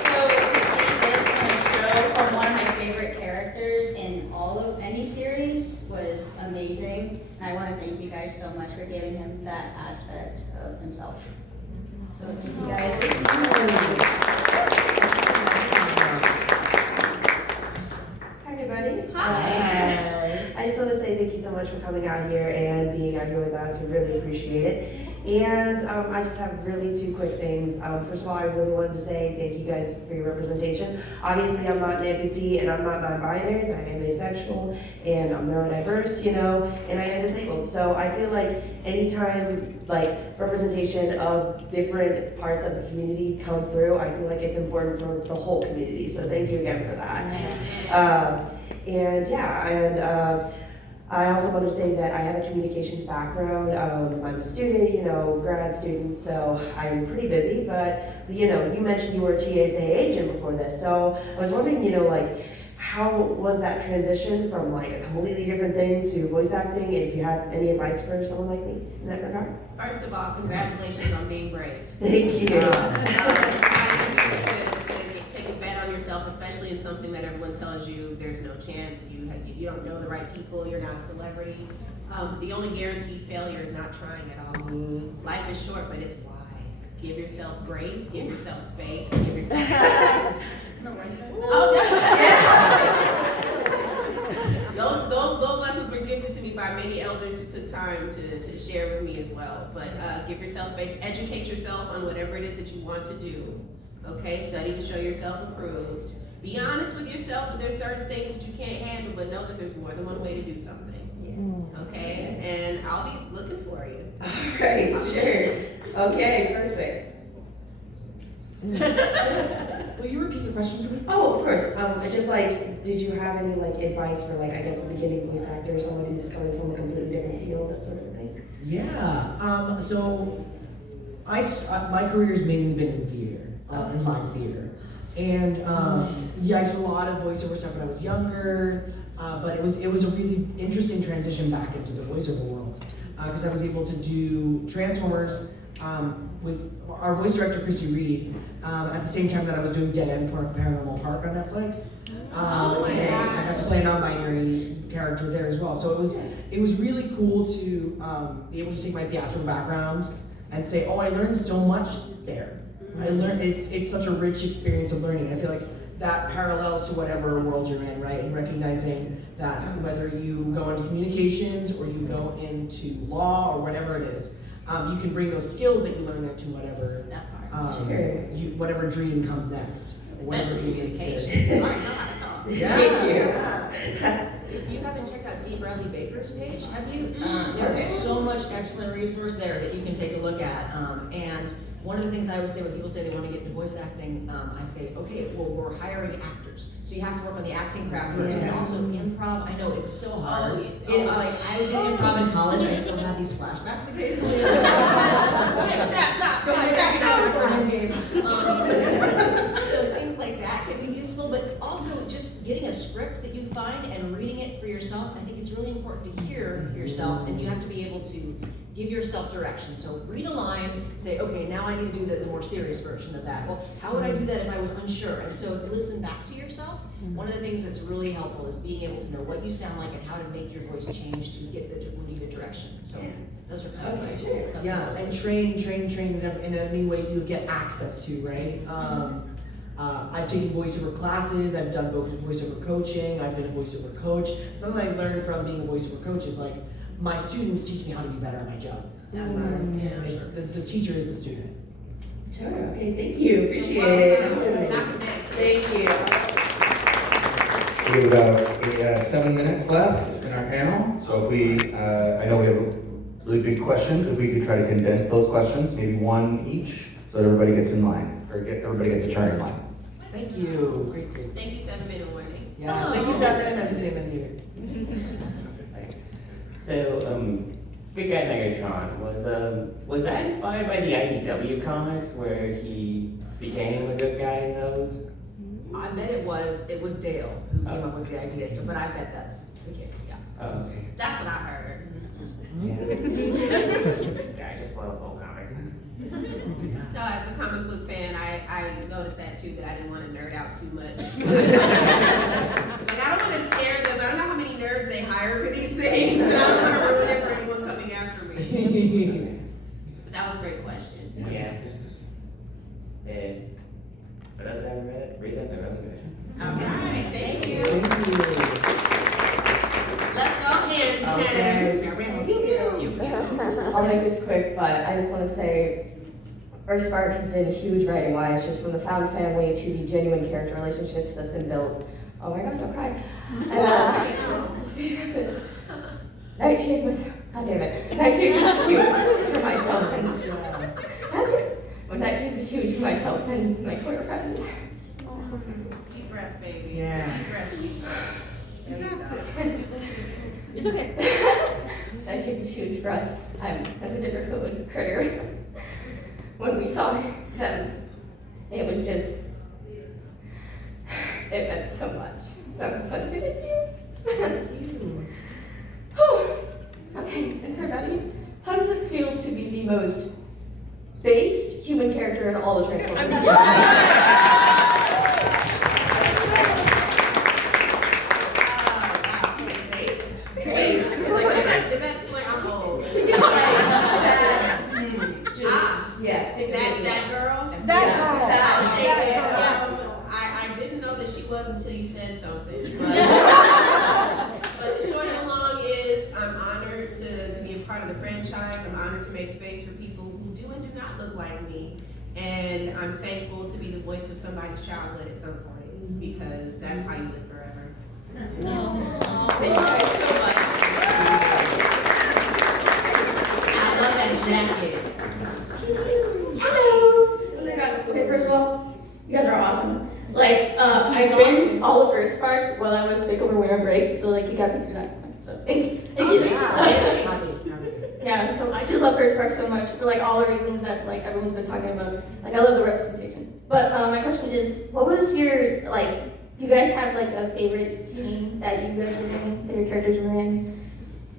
So to see this in a show from one of my favorite characters in all of any series was amazing. And I want to thank you guys so much for giving him that aspect of himself. So thank you guys. Hi everybody. Hi. I just want to say thank you so much for coming out here and being out here with us. We really appreciate it. And I just have really two quick things. First of all, I really wanted to say thank you guys for your representation. Obviously, I'm not an amputee and I'm not non-binary. I am asexual and I'm neurodiverse, you know, and I am disabled. So I feel like anytime like representation of different parts of the community come through, I feel like it's important for the whole community. So thank you again for that. I also want to say that I have a communications background. I'm a student, you know, grad student, so I'm pretty busy, but, you know, you mentioned you were a TSA agent before this, so I was wondering, you know, like, how was that transition from, like, a completely different thing to voice acting, and if you have any advice for someone like me in that regard? First of all, congratulations on being brave. Thank you. Take a bet on yourself, especially in something that everyone tells you there's no chance, you don't know the right people, you're not a celebrity. The only guaranteed failure is not trying at all. Life is short, but it's wide. Give yourself grace, give yourself space, give yourself... Those lessons were gifted to me by many elders who took time to share with me as well. But give yourself space, educate yourself on whatever it is that you want to do. Okay, study to show yourself approved. Be honest with yourself that there's certain things that you can't handle, but know that there's more than one way to do something. Okay, and I'll be looking for you. All right, sure. Okay, perfect. Will you repeat the question for me? Oh, of course. It's just like, did you have any like advice for like, I guess, a beginning voice actor or someone who's coming from a completely different field, that sort of thing? Yeah. So my career's mainly been in theater, in live theater. And yeah, I did a lot of voiceover stuff when I was younger, but it was a really interesting transition back into the voiceover world because I was able to do Transformers with our voice director Christy Reed at the same time that I was doing Dead End Paranormal Park on Netflix. And I got to play a non-binary character there as well. So it was really cool to be able to take my theatrical background and say, oh, I learned so much there. I learned it's such a rich experience of learning. I feel like that parallels to whatever world you're in, right? And recognizing that whether you go into communications or you go into law or whatever it is, you can bring those skills that you learn there to whatever, whatever dream comes next. Whatever Especially dream is communication. there. All right, know how to talk. Yeah. If you haven't checked out Dee Bradley Baker's page, have you? There's so much excellent resource there that you can take a look at. And one of the things I always say when people say they want to get into voice acting, I say, okay, well, we're hiring actors. So you have to work on the acting craft first. And also improv, I know it's so hard. I did improv in college, I still have these flashbacks occasionally. So I back out for an game. So things like that can be useful, but also just getting a script that you find and reading it for yourself. I think it's really important to hear for yourself, and you have to be able to give yourself direction. So read a line, say, okay, now I need to do the more serious version of that. Well, how would I do that if I was unsure? And so listen back to yourself. One of the things that's really helpful is being able to know what you sound like and how to make your voice change to get the needed direction. So those are kind of like, Yeah, and train in any way you get access to, right? I've taken voiceover classes, I've done voiceover coaching, I've been a voiceover coach. Something I learned from being a voiceover coach is like, my students teach me how to be better at my job. It's, the teacher is the student. Sure, okay, thank you, appreciate it. Thank you. We have about 7 minutes left in our panel, so if we, I know we have really big questions, if we could try to condense those questions, maybe one each, so that everybody gets in line, or everybody gets a turn in line. Thank you, great. Thank you, 7-minute warning. Yeah, thank you, Saturday, nice to see you here. So, Big Guy Megatron, was that inspired by the IDW comics where he became a good guy in those? I bet it was Dale who came up with the idea, so, but I bet that's the case, yeah. Oh, okay. That's what I heard. Yeah, I just love old comics. No, as a comic book fan, I noticed that too, that I didn't want to nerd out too much. Like, I don't want to scare them. I don't know how many nerds they hire for these things, and I don't want to ruin it for anyone coming after me. But that was a great question. Yeah. And for those that haven't read them, they're really good. All right, thank you. Thank you. Let's go ahead, I'll make this quick, but I just want to say Earthspark has been huge writing-wise, just from the found family to the genuine character relationships that's been built. Oh my God, don't cry. And Nightshade was, God damn it, Nightshade was huge for myself and Nightshade was huge for myself and my queer friends. Deep breaths, baby. Yeah. Deep breaths, deep breaths. There you go. It's okay. Nightshade was huge for us as a dinner food critter. When we saw them, it was just, it meant so much. That was fun to say thank you. Okay, and for Betty, how does it feel to be the most based human character in all the Transformers? Until you said something. But the short and the long is I'm honored to be a part of the franchise. I'm honored to make space for people who do and do not look like me. And I'm thankful to be the voice of somebody's childhood at some point, because that's how you live forever. Thank you guys so much. I love that jacket. Hello. Oh my God. Okay, first of all, you guys are awesome. Like, I've been all of Earthspark while I was sick over winter break, so like you got me through that. So thank you. Yeah, so I just love Earthspark so much for like all the reasons that like everyone's been talking about. Like I love the representation. But my question is, what was your like? Do you guys have like a favorite scene that you guys were in, that your characters were in,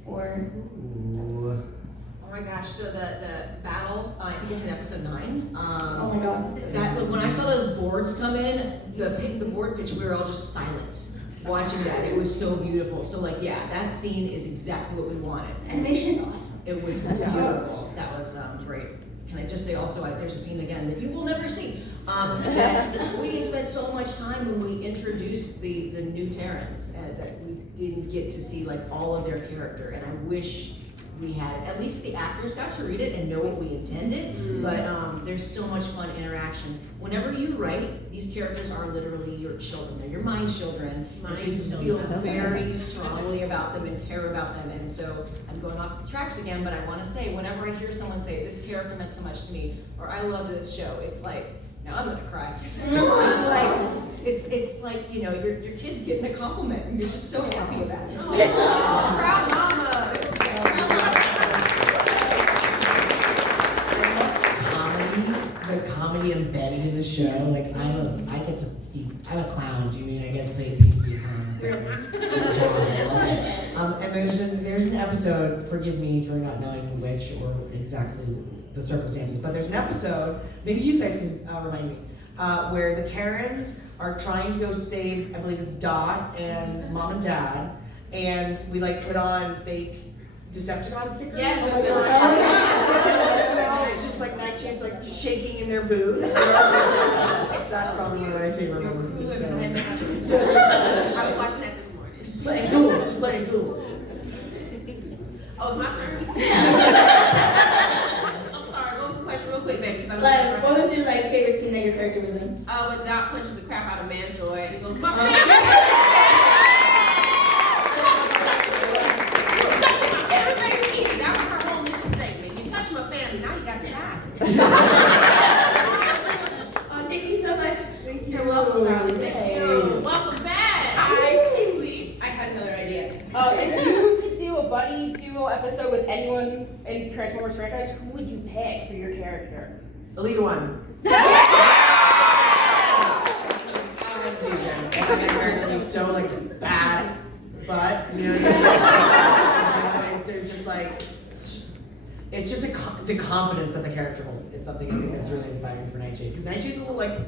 or? Oh my gosh! So the battle, I think it's in episode 9. Oh my God! That when I saw those boards come in, the board pitch, we were all just silent watching that. It was so beautiful. So like, yeah, that scene is exactly what we wanted. Animation is awesome. It was beautiful. That was great. Can I just say also, there's a scene again that you will never see. That we spent so much time when we introduced the new Terrans that we didn't get to see like all of their character, and I wish we had, at least the actors got to read it and know what we intended, but there's so much fun interaction. Whenever you write, these characters are literally your children, they're your mind children, and so you feel very strongly about them and care about them, and so I'm going off the tracks again, but I want to say, whenever I hear someone say, this character meant so much to me, or I love this show, it's like, no, I'm gonna cry. It's like, you know, your kid's getting a compliment, and you're just so happy about it. Proud mama. The comedy embedded in the show, like I'm a clown. Do you mean I get to play a pinky clown? It's like a job, I love it. And there's an episode. Forgive me for not knowing which or exactly the circumstances, but there's an episode. Maybe you guys can remind me. Where the Terrans are trying to go save, I believe it's Dot and Mom and Dad, and we like put on fake Decepticon stickers. Yes, it's just like Nightshade's like shaking in their boots. That's probably one of my favorite moments. I was watching that this morning. Playing cool, just playing cool. Oh, it's my turn. I'm sorry. What was the question, real quick, baby? Like, what was your favorite scene that your character was in? When Doc punches the crap out of Manjoy and he goes, "My That was her whole mission statement. You touch my family, now you got to die. Thank you so much. Thank you. You're welcome, darling. Thank you. Welcome back. Hi. Hey, sweets. I had another idea. If you could do a buddy duo episode with anyone in Transformers franchise, who would you pick for your character? Elite One. My character is so like bad, but you know, they're just like, it's just the confidence that the character holds is something I think that's really inspiring for Nightshade, because Nightshade's a little like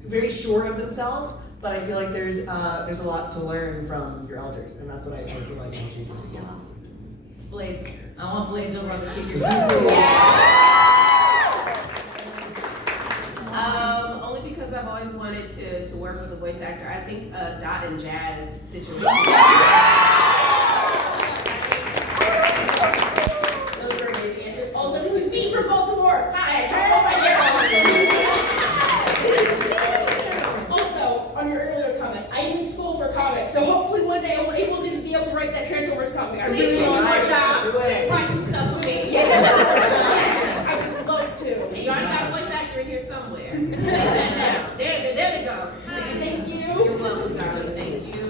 very sure of themselves, but I feel like there's a lot to learn from your elders, and that's what I feel like Nightshade is. Yeah. Blades. I want Blades over on the Secret Only because I've always wanted to work with a voice actor. I think Dot and Jazz situation. Those were amazing answers. Also, it was me from Baltimore. Hi, Also, on your earlier comment, I am in school for comics, so hopefully one day I'll be able to write that Transformers comic. I really Please want more to. jobs. Please write some stuff for me. Yes, I would love to. And you already got a voice actor in here somewhere. There they go. Thank you. You're welcome, darling. Thank you.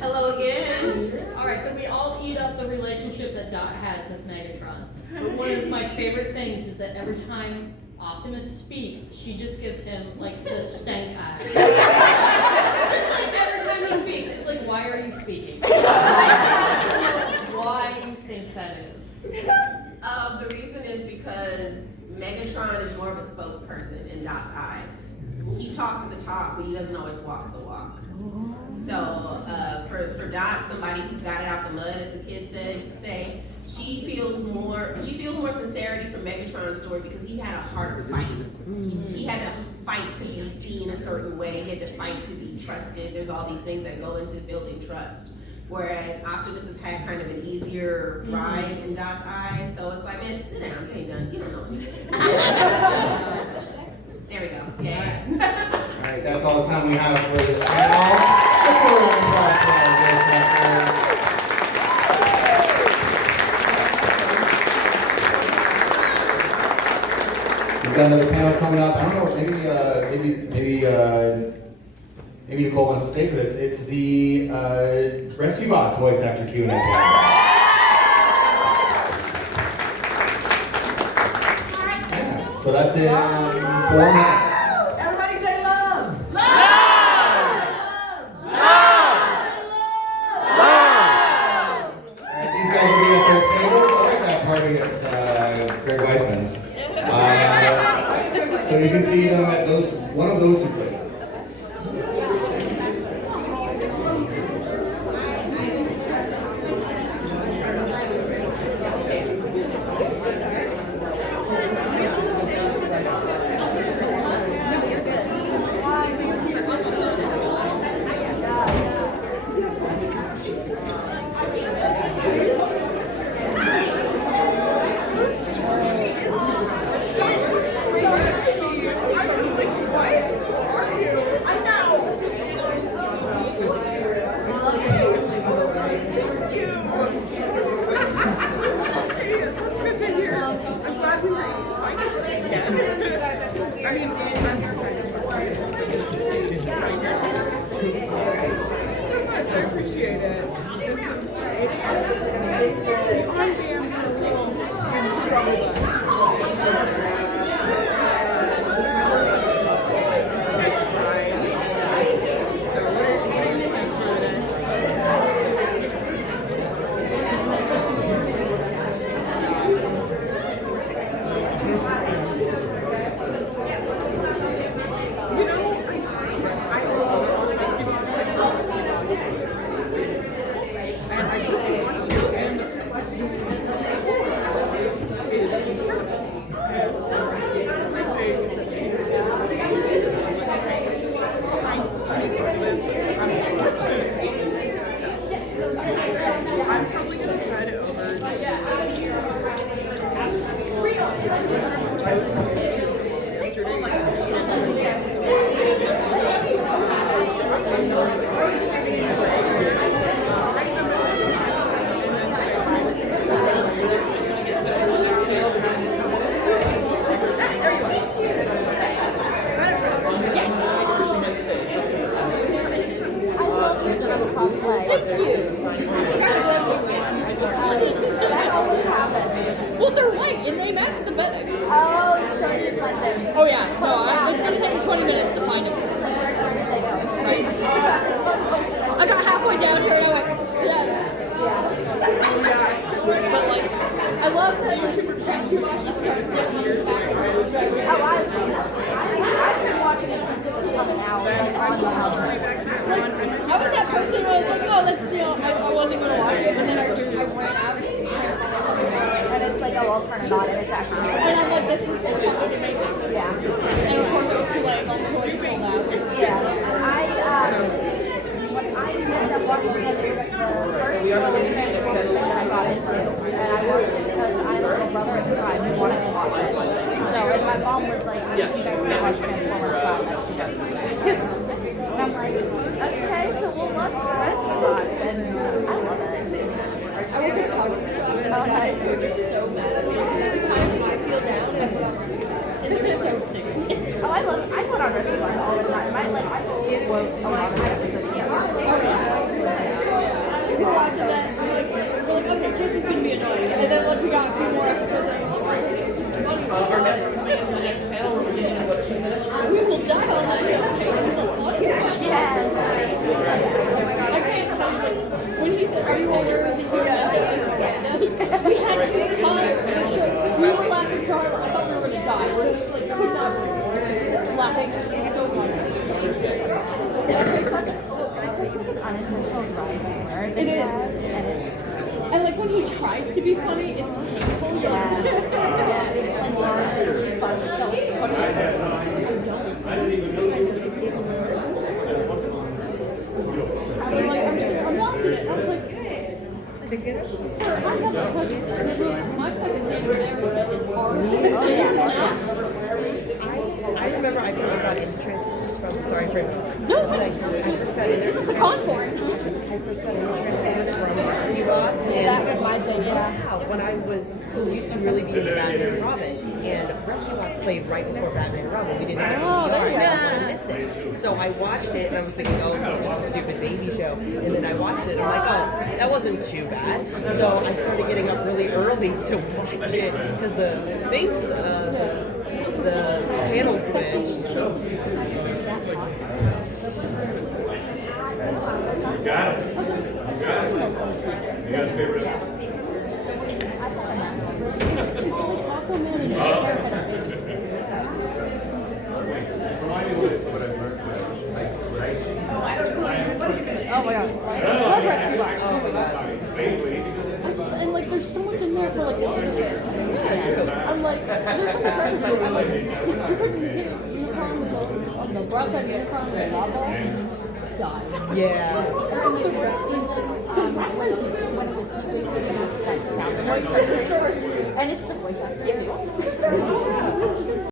Hello again. Alright, so we all eat up the relationship that Dot has with Megatron. But one of my favorite things is that every time Optimus speaks, she just gives him like the stank eye. Just like every time he speaks, it's like, why are you speaking? Why do you think that is? The reason is because Megatron is more of a spokesperson in Dot's eyes. He talks the talk, but he doesn't always walk the walk. So for Dot, somebody who got it out the mud, as the kids say, she feels more sincerity from Megatron's story because he had a harder fight. He had to fight to be seen a certain way. He had to fight to be trusted. There's all these things that go into building trust. Whereas Optimus has had kind of an easier ride in Dot's eyes. So it's like, man, sit down, you ain't done. You don't know anything. There we go. Yeah. All right, that's all the time we have for this panel. Let's go around and applause for our guest actors. We've got another panel coming up. I don't know, maybe Nicole wants to stay for this. It's the Rescue Bots voice actor Q&A panel. Yeah, so that's in 4 minutes. Everybody say love! Alright, these guys will be at their tables. I like that party at Greg Weissman's. So you can see them at one of those 2 places. I appreciate it. This is I'm being a little in struggle. It's fine. So what are you doing for today? You know, I always keep and I really want to, and I'm probably gonna head over. I love your chase cosplay. Thank you. Got the gloves That always happens. Well, they're white and they match the bed. Oh, so it just let them. Oh yeah, no, it's gonna take me 20 minutes to find them. Where did they go? I got halfway down here and I went, yes. But like, I love that YouTuber just started getting me back. Oh, I've been watching it since it was coming out. Like, on the house. I was that person who was like, oh, let's, I wasn't going to watch it, and then I ran out and it's like, oh, I'll turn it on, and it's actually good. And I'm like, this is so fucking amazing. Yeah. And of course it was too late, all the toys pulled out. Yeah. When I ended up watching the first Transformers that I got into, and I watched it because I had a little brother at the time who wanted to watch it. So, and my mom was like, you guys need to watch Transformers Prime next to us. And I'm like, okay, so we'll watch the rest of the box, and I love it. I will get oh, nice. They're just so bad. Every time I feel down, and they're so sick. Oh, I put on rescue bars all the time. I quote a lot of episodes. We were watching that, we're like, okay, Jesse's gonna be annoying. And then like we got a few more episodes, and I'm like, alright, this is funny. Our next coming into the next panel, we're getting in about 2 minutes. We will die on that show. Yes. I can't tell you. When he said, are you aware of the we had to pause the show. We were laughing so hard, I thought we were gonna die. We're just like, laughing so much. Unintentional dry humor. It is. And like when he tries to be funny, it's painful. Yeah. Yeah. It's like really fun. I'm watching it. I was like, sir, I have to put my second hand in there is hard. Oh yeah. I remember I first got into Transformers from, sorry for no, I first got into this is a con for it. I first got into Transformers from Rescue Bots. And that was my thing, yeah. Wow, when I used to really be into Batman and Robin, and Rescue Bots played right before Batman and Robin. We didn't have a DVR, and I wanted to miss it. So I watched it, and I was thinking, oh, this is just a stupid baby show. And then I watched it, and I'm like, oh, that wasn't too bad. So I started getting up really early to watch it, because the things, the panel switched. You got it. You got it. You got a favorite? Oh my god. I love Rescue Bots. Oh my god. And like there's so much in there for like the kids. I'm like, there's so much in there. Like, on the broadside unicorn and the lava. God. Yeah. The references when it was like sound voice actors, and it's the voice actors too.